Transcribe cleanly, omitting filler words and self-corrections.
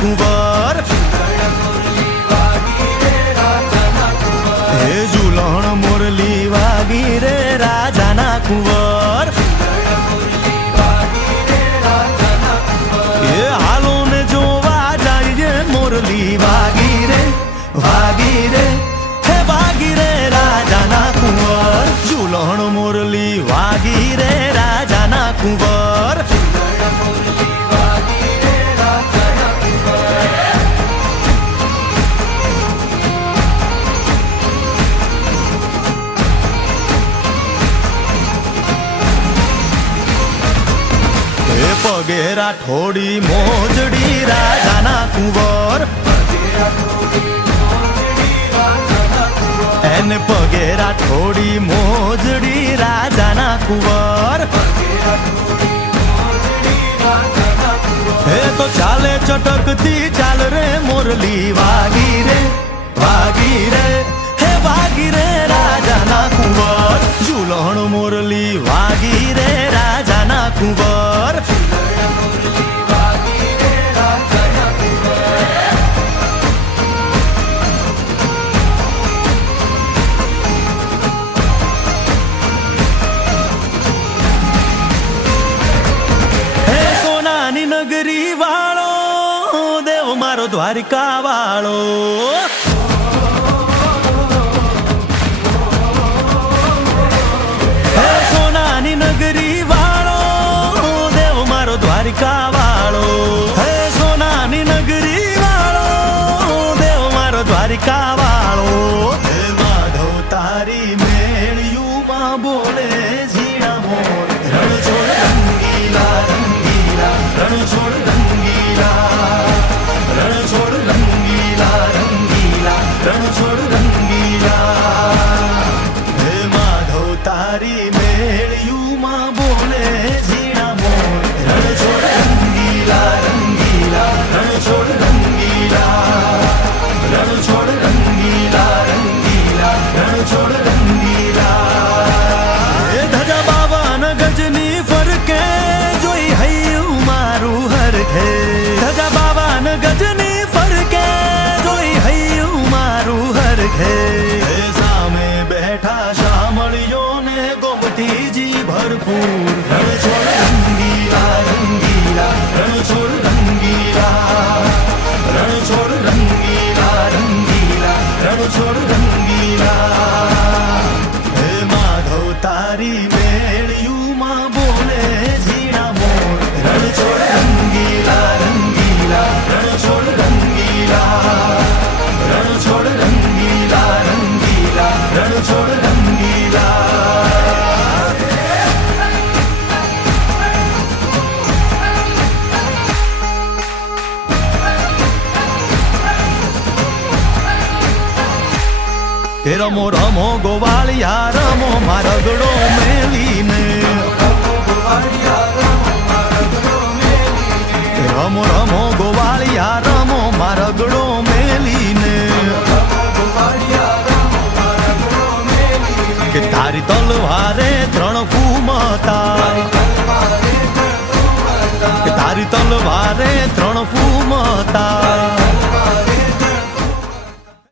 કુંવર હે ઝૂલણ મોરલી વાગી રે રાજાના કુંવર એ હાલો ને જોવા જાય મોરલી વાગી રે હે વાગી રે રાજાના કુંવર ઝૂલણ મોરલી વાગી રે રાજાના કુંવર પગેરા થોડી મોજડી રાજાના કુંવર એને પગેરા થોડી મોજડી રાજાના કુંવર હે તો ચાલે ચટકતી ચાલ રે મોરલી વાગી રે હે વાગી રે રાજાના કુંવર ઝૂલણ મોરલી વાગી રે રાજાના કુંવર નગરી વાળો દેવ મારો દ્વારિકા વાળો હે સોનાની નગરી વાળો દેવ મારો દ્વારિકા વાળો હે સોનાની નગરી વાળો દેવ મારો દ્વારિકા વાળો હે માધવ તારી મેળિયુંમાં બોલે ઝીણા મોર રણછોડ રંગીલા રણછોડ રંગીલા હે માધવ તારી મેળિયુંમાં બોલે ઝીણા મોર રણછોડ રંગીલા રણછોડ રંગીલા એ ધજા બાવન ગજની ફરકે જોઈ હૈયું મારું હરખે ધજા બાવન ગજની ફરકે જોઈ હૈયું મારું હરખે સામે બેઠા શામળીઓ ને ગોમતીજી ભરપૂર રણછોડ રંગીલા રણછોડ રંગીલા હે માધવ તારી મેળિયુંમાં બોલે ઝીણા મોર રણછોડ રંગીલા રણછોડ રંગીલા રમો રમો ગોવાળિયા રમો મારગડો મેલીને રમો રમો ગોવાળિયા રમો મારગડો મેલીને કે તારી તલવારે ત્રણ ફૂમતા કે તારી તલવારે ત્રણ